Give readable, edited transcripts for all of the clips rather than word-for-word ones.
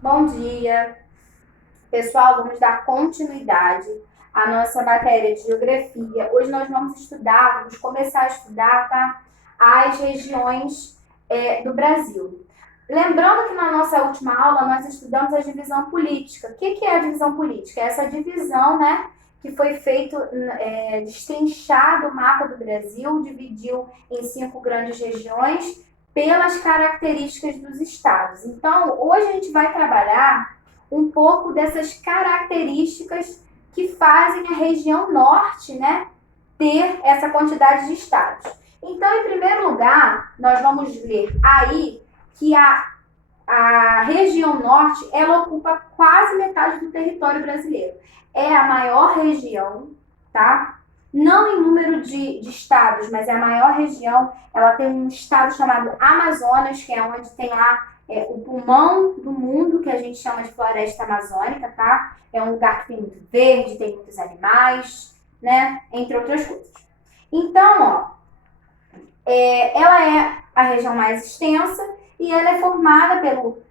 Bom dia, pessoal. Vamos dar continuidade à nossa matéria de geografia. Hoje nós vamos começar a estudar, tá, as regiões do Brasil. Lembrando que na nossa última aula nós estudamos a divisão política. O que é a divisão política? É essa divisão, né, que foi feito, destrinchado o mapa do Brasil, dividiu em 5 grandes regiões pelas características dos estados. Então, hoje a gente vai trabalhar um pouco dessas características que fazem a região norte, né, ter essa quantidade de estados. Então, em primeiro lugar, nós vamos ler aí que a região norte, ela ocupa quase metade do território brasileiro. É a maior região, tá? Não em número de estados, mas é a maior região. Ela tem um estado chamado Amazonas, que é onde tem lá o pulmão do mundo, que a gente chama de floresta amazônica, tá? É um lugar que tem muito verde, tem muitos animais, né? Entre outras coisas. Então, ela é a região mais extensa e ela é formada pelo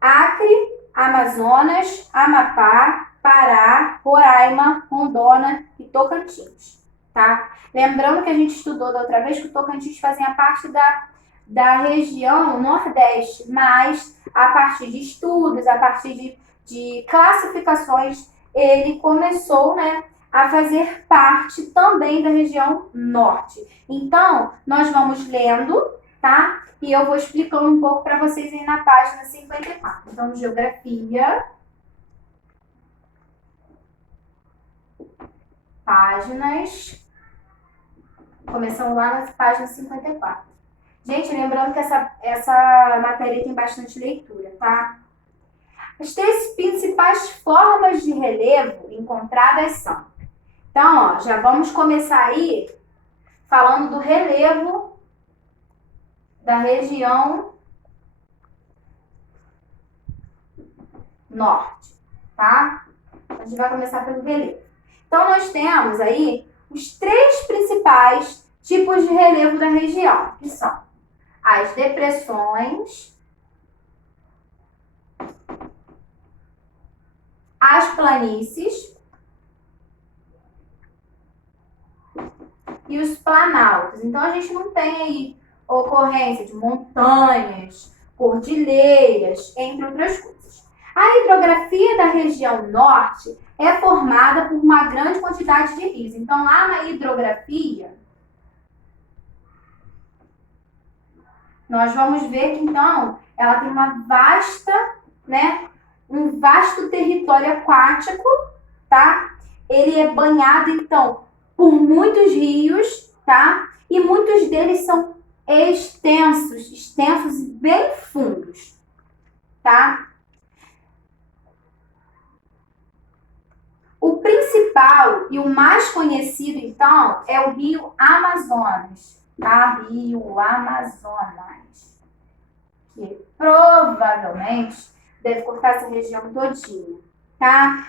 Acre, Amazonas, Amapá, Pará, Roraima, Rondônia e Tocantins, tá? Lembrando que a gente estudou da outra vez que o Tocantins fazia parte da região Nordeste, mas a partir de estudos, a partir de classificações, ele começou, né, a fazer parte também da região Norte. Então, nós vamos lendo, tá? E eu vou explicando um pouco para vocês aí na página 54. Então, geografia, páginas, começando lá na página 54. Gente, lembrando que essa matéria tem bastante leitura, tá? As 3 principais formas de relevo encontradas são. Então, já vamos começar aí falando do relevo da região norte, tá? A gente vai começar pelo relevo. Então, nós temos aí os 3 principais tipos de relevo da região, que são as depressões, as planícies e os planaltos. Então, a gente não tem aí ocorrência de montanhas, cordilheiras, entre outras coisas. A hidrografia da região norte é formada por uma grande quantidade de rios. Então, lá na hidrografia, nós vamos ver que, então, ela tem uma vasta, né, um vasto território aquático, tá? Ele é banhado, então, por muitos rios, tá? E muitos deles são extensos e bem fundos, tá? O principal e o mais conhecido, então, é o rio Amazonas, tá? Rio Amazonas, que provavelmente deve cortar essa região todinha, tá?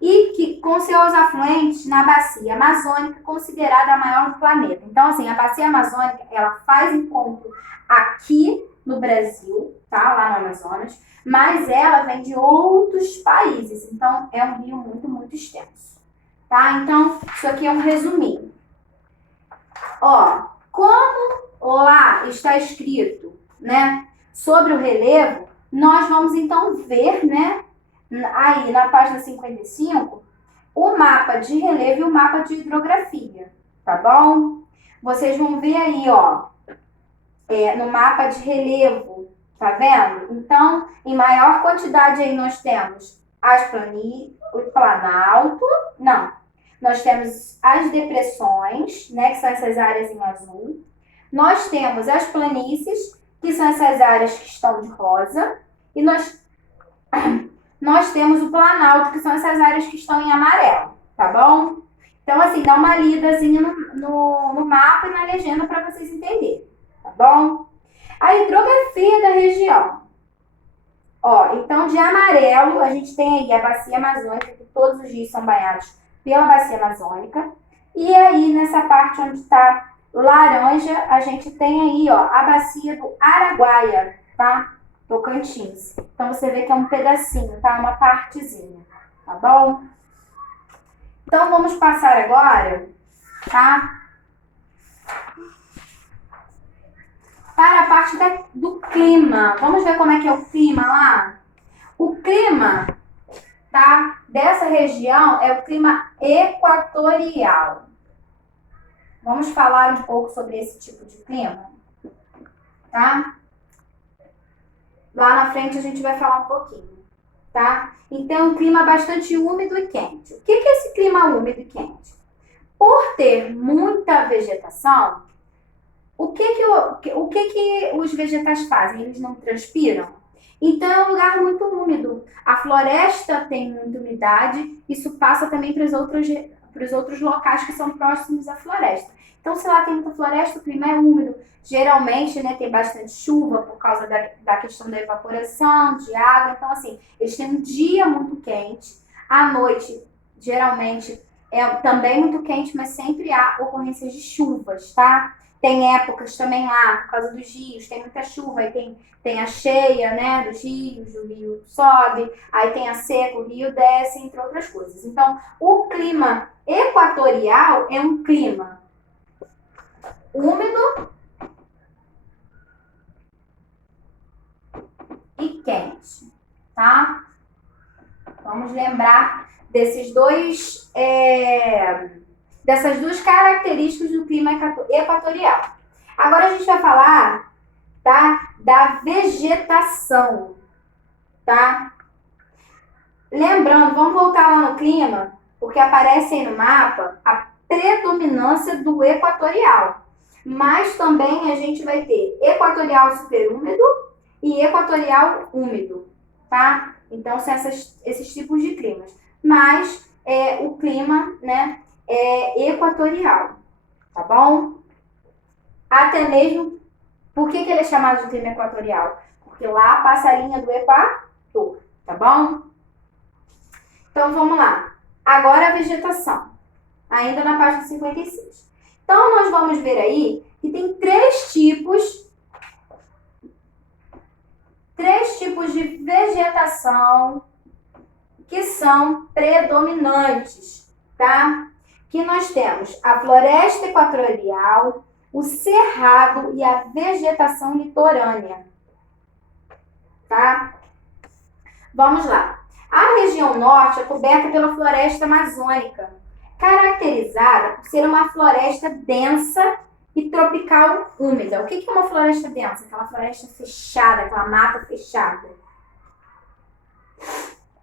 E que, com seus afluentes na bacia amazônica, considerada a maior do planeta. Então, assim, a bacia amazônica, ela faz encontro aqui no Brasil, tá? Lá no Amazonas, mas ela vem de outros países. Então, é um rio muito, muito extenso, tá? Então, isso aqui é um resuminho. Ó, como lá está escrito, né, sobre o relevo, nós vamos, então, ver, né, aí na página 55, o mapa de relevo e o mapa de hidrografia, tá bom? Vocês vão ver aí, ó, no mapa de relevo, tá vendo? Então, em maior quantidade aí nós temos as planícies, o planalto, não, nós temos as depressões, né, que são essas áreas em azul. Nós temos as planícies, que são essas áreas que estão de rosa, e nós temos o planalto, que são essas áreas que estão em amarelo, tá bom? Então, assim, dá uma lidazinha no mapa e na legenda para vocês entenderem, tá bom? A hidrografia da região. Ó, então, de amarelo, a gente tem aí a bacia amazônica, que todos os dias são banhados pela bacia amazônica. E aí, nessa parte onde está laranja, a gente tem aí, ó, a bacia do Araguaia, tá? Tocantins. Então, você vê que é um pedacinho, tá? Uma partezinha, tá bom? Então, vamos passar agora, tá? Para a parte do clima. Vamos ver como é que é o clima lá? O clima, tá? Dessa região é o clima equatorial. Vamos falar um pouco sobre esse tipo de clima, tá? Lá na frente a gente vai falar um pouquinho, tá? Então, um clima bastante úmido e quente. O que é esse clima úmido e quente? Por ter muita vegetação, o que os vegetais fazem? Eles não transpiram? Então, é um lugar muito úmido. A floresta tem muita umidade, isso passa também para os outros locais que são próximos à floresta. Então, se lá tem muita floresta, o clima é úmido. Geralmente, né, tem bastante chuva por causa da questão da evaporação, de água. Então, assim, eles têm um dia muito quente. À noite, geralmente, é também muito quente, mas sempre há ocorrências de chuvas, tá? Tem épocas também lá, por causa dos rios, tem muita chuva, aí tem a cheia, né, dos rios, o rio sobe, aí tem a seca, o rio desce, entre outras coisas. Então, o clima equatorial é um clima úmido e quente, tá? Vamos lembrar dessas duas características do clima equatorial. Agora a gente vai falar, tá, da vegetação, tá? Lembrando, vamos voltar lá no clima, porque aparece aí no mapa a predominância do equatorial. Mas também a gente vai ter equatorial superúmido e equatorial úmido, tá? Então, são esses tipos de climas. Mas o clima, né, é equatorial, tá bom? Até mesmo, por que ele é chamado de clima equatorial? Porque lá passa a linha do Equador, tá bom? Então, vamos lá. Agora a vegetação, ainda na página 56. Então, nós vamos ver aí que tem três tipos de vegetação que são predominantes, tá? Que nós temos a floresta equatorial, o cerrado e a vegetação litorânea, tá? Vamos lá. A região norte é coberta pela floresta amazônica, caracterizada por ser uma floresta densa e tropical úmida. O que é uma floresta densa? Aquela floresta fechada, aquela mata fechada.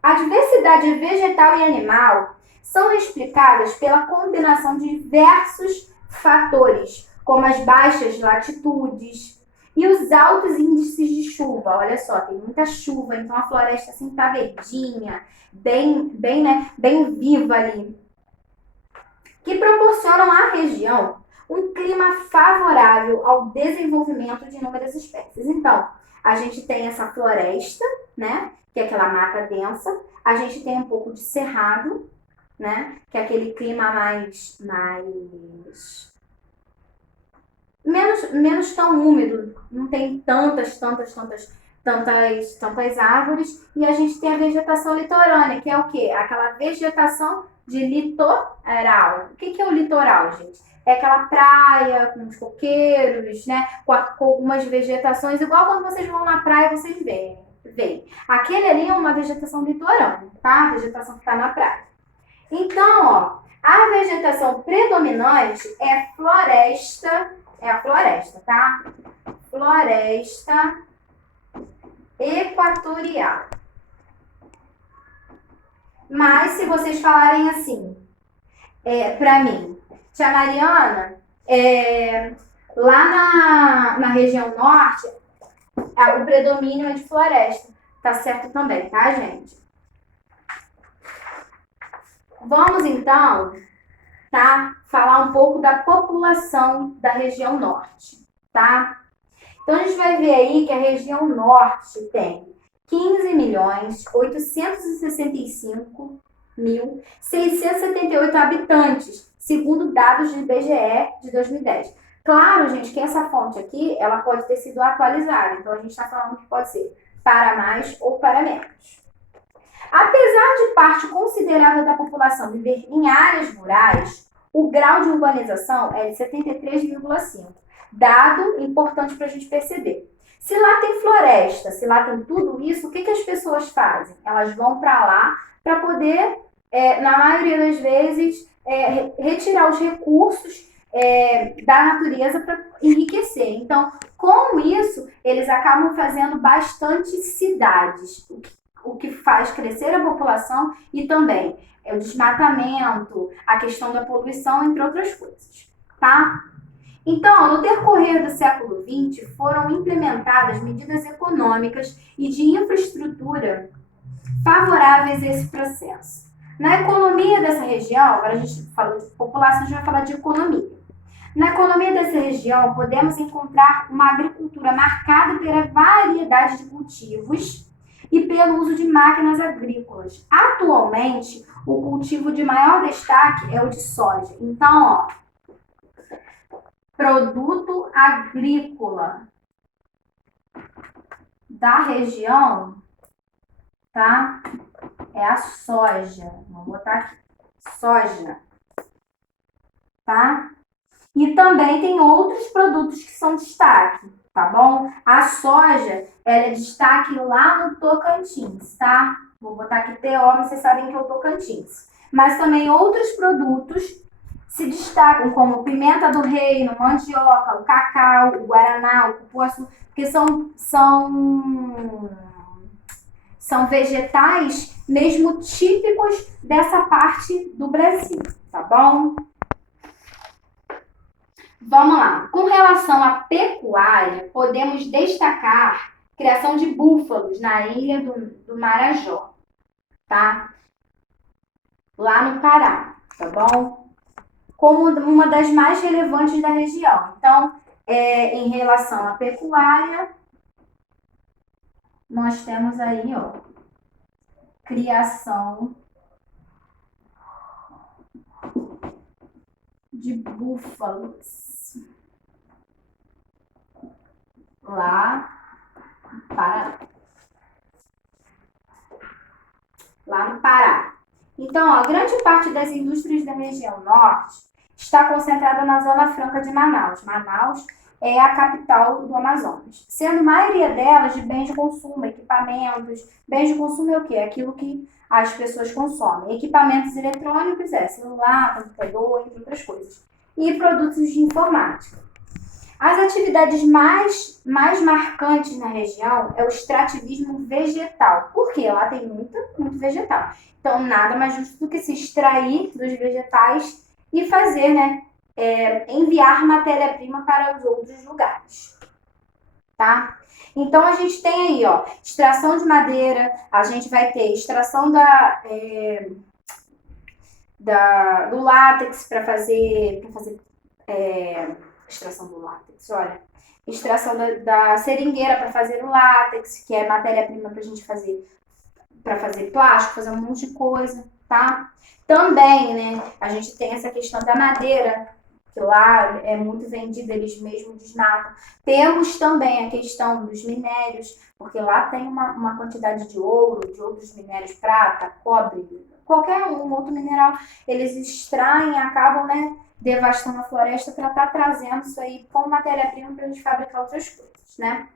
A diversidade vegetal e animal são explicadas pela combinação de diversos fatores, como as baixas latitudes e os altos índices de chuva. Olha só, tem muita chuva, então a floresta assim tá verdinha, bem viva ali, que proporcionam à região um clima favorável ao desenvolvimento de inúmeras espécies. Então, a gente tem essa floresta, né, que é aquela mata densa, a gente tem um pouco de cerrado, né, que é aquele clima menos tão úmido, não tem tantas árvores, e a gente tem a vegetação litorânea, que é o quê? Aquela vegetação de litoral. O que é o litoral, gente? É aquela praia com os coqueiros, né? Com algumas vegetações, igual quando vocês vão na praia, vocês veem. Aquele ali é uma vegetação litorânea, tá? A vegetação que está na praia. Então, ó, a vegetação predominante é a floresta, tá? Floresta equatorial. Mas se vocês falarem assim, pra mim, tia Mariana, lá na região norte, o predomínio é de floresta. Tá certo também, tá, gente? Vamos, então, tá? Falar um pouco da população da região norte, tá? Então, a gente vai ver aí que a região norte tem 15.865.678 habitantes, segundo dados do IBGE de 2010. Claro, gente, que essa fonte aqui, ela pode ter sido atualizada. Então, a gente está falando que pode ser para mais ou para menos. Apesar de parte considerável da população viver em áreas rurais, o grau de urbanização é de 73,5%. Dado importante para a gente perceber. Se lá tem floresta, se lá tem tudo isso, o que as pessoas fazem? Elas vão para lá para poder, na maioria das vezes, retirar os recursos da natureza para enriquecer. Então, com isso, eles acabam fazendo bastante cidades, o que faz crescer a população e também o desmatamento, a questão da poluição, entre outras coisas, tá? Então, no decorrer do século XX, foram implementadas medidas econômicas e de infraestrutura favoráveis a esse processo. Na economia dessa região, agora a gente falou de população, a gente vai falar de economia. Na economia dessa região, podemos encontrar uma agricultura marcada pela variedade de cultivos e pelo uso de máquinas agrícolas. Atualmente, o cultivo de maior destaque é o de soja. Então, produto agrícola da região, tá? É a soja. Vou botar aqui. Soja. Tá? E também tem outros produtos que são destaque, tá bom? A soja, ela é destaque lá no Tocantins, tá? Vou botar aqui TO, mas vocês sabem que é o Tocantins. Mas também outros produtos se destacam, como pimenta do reino, mandioca, o cacau, o guaraná, o cupuaçu, porque são vegetais mesmo típicos dessa parte do Brasil, tá bom? Vamos lá. Com relação à pecuária, podemos destacar a criação de búfalos na ilha do Marajó, tá? Lá no Pará, tá bom? Como uma das mais relevantes da região. Então, em relação à pecuária, nós temos aí, ó, criação de búfalos lá no Pará. Então, a grande parte das indústrias da região norte está concentrada na Zona Franca de Manaus. Manaus é a capital do Amazonas, sendo a maioria delas de bens de consumo, equipamentos. Bens de consumo é o quê? Aquilo que as pessoas consomem. Equipamentos eletrônicos celular, computador, entre outras coisas. E produtos de informática. As atividades mais marcantes na região é o extrativismo vegetal. Por quê? Lá tem muito vegetal. Então, nada mais justo do que se extrair dos vegetais e fazer, enviar matéria-prima para os outros lugares, tá? Então, a gente tem aí, ó, extração de madeira, a gente vai ter extração do látex para fazer extração do látex, olha, extração da seringueira para fazer o látex, que é matéria-prima para a gente fazer, para fazer plástico, fazer um monte de coisa, tá? Também, né, a gente tem essa questão da madeira, que lá é muito vendida, eles mesmos desmatam. Temos também a questão dos minérios, porque lá tem uma quantidade de ouro, de outros minérios, prata, cobre, qualquer outro mineral, eles extraem e acabam, devastando a floresta para estar trazendo isso aí como matéria-prima para a gente fabricar outras coisas, né?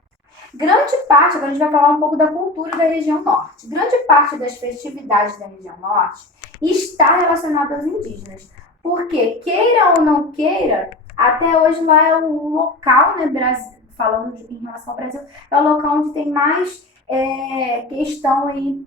Grande parte, agora a gente vai falar um pouco da cultura da região norte. Grande parte das festividades da região norte está relacionada aos indígenas. Porque, queira ou não queira, até hoje lá é o local, Brasil, falando em relação ao Brasil, é o local onde tem mais questão aí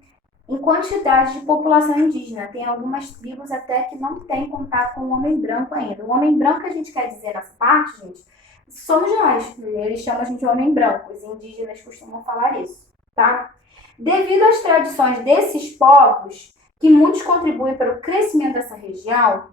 em quantidade de população indígena. Tem algumas tribos até que não têm contato com o homem branco ainda. O homem branco que a gente quer dizer nessa parte, gente, somos nós. Eles chamam a gente de homem branco. Os indígenas costumam falar isso, tá? Devido às tradições desses povos, que muitos contribuem para o crescimento dessa região,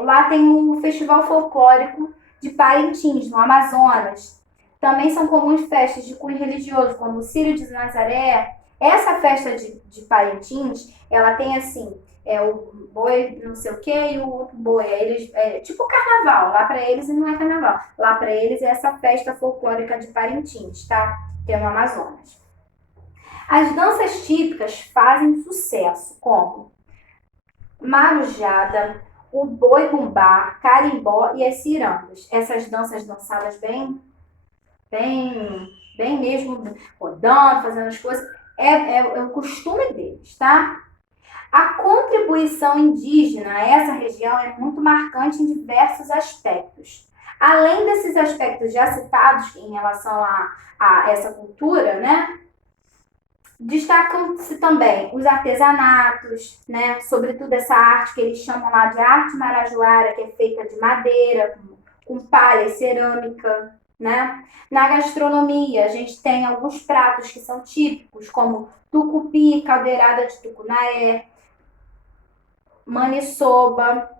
lá tem um festival folclórico de Parintins, no Amazonas. Também são comuns festas de cunho religioso, como o Círio de Nazaré. Essa festa de Parintins, ela tem assim, o boi não sei o que e o outro boi. Eles, tipo carnaval, lá para eles não é carnaval. Lá para eles é essa festa folclórica de Parintins, tá? Que é no Amazonas. As danças típicas fazem sucesso, como marujada, o boi-bumbá, carimbó e as cirandas. Essas danças dançadas bem mesmo, rodando, fazendo as coisas, é o costume deles, tá? A contribuição indígena a essa região é muito marcante em diversos aspectos. Além desses aspectos já citados em relação a essa cultura, né? Destacam-se também os artesanatos, né? Sobretudo essa arte que eles chamam lá de arte marajoara, que é feita de madeira, com palha e cerâmica, né? Na gastronomia, a gente tem alguns pratos que são típicos, como tucupi, caldeirada de tucunaé, maniçoba,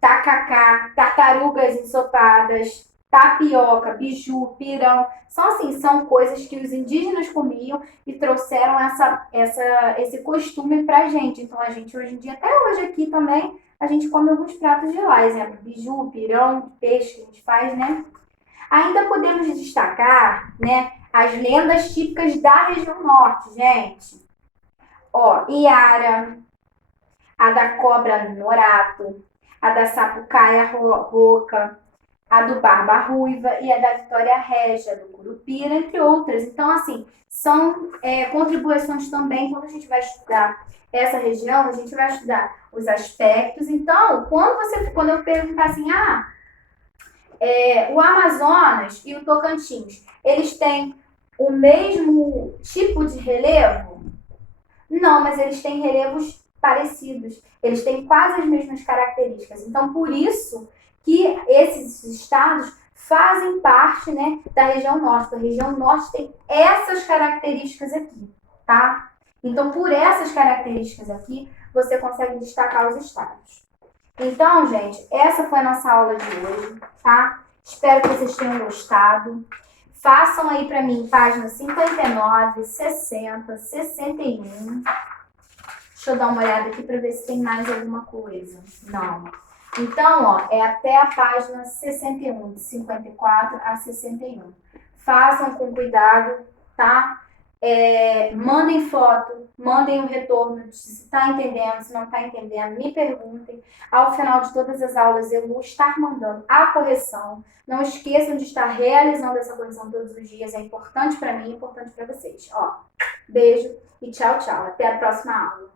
tacacá, tartarugas ensopadas, tapioca, biju, pirão. São coisas que os indígenas comiam e trouxeram esse costume pra gente. Então a gente hoje em dia, até hoje aqui também, a gente come alguns pratos de lá, exemplo, biju, pirão, peixe que a gente faz, né? Ainda podemos destacar, né, as lendas típicas da região norte, gente. Ó, Iara, a da cobra norato, a da sapucaia roca, a do barba ruiva e a da vitória régia, do curupira, entre outras. Então, assim, são contribuições também, quando a gente vai estudar essa região, a gente vai estudar os aspectos. Então, quando eu perguntar assim, o Amazonas e o Tocantins, eles têm o mesmo tipo de relevo? Não, mas eles têm relevos parecidos. Eles têm quase as mesmas características. Então, por isso que esses estados fazem parte, né, da região norte. A região norte tem essas características aqui, tá? Então, por essas características aqui, você consegue destacar os estados. Então, gente, essa foi a nossa aula de hoje, tá? Espero que vocês tenham gostado. Façam aí para mim páginas 59, 60, 61. Deixa eu dar uma olhada aqui para ver se tem mais alguma coisa. Não. Então, ó, é até a página 61, de 54 a 61. Façam com cuidado, tá? Mandem foto, mandem um retorno se está entendendo, se não está entendendo, me perguntem. Ao final de todas as aulas eu vou estar mandando a correção. Não esqueçam de estar realizando essa correção todos os dias, é importante para mim, é importante para vocês. Ó, beijo e tchau, tchau. Até a próxima aula.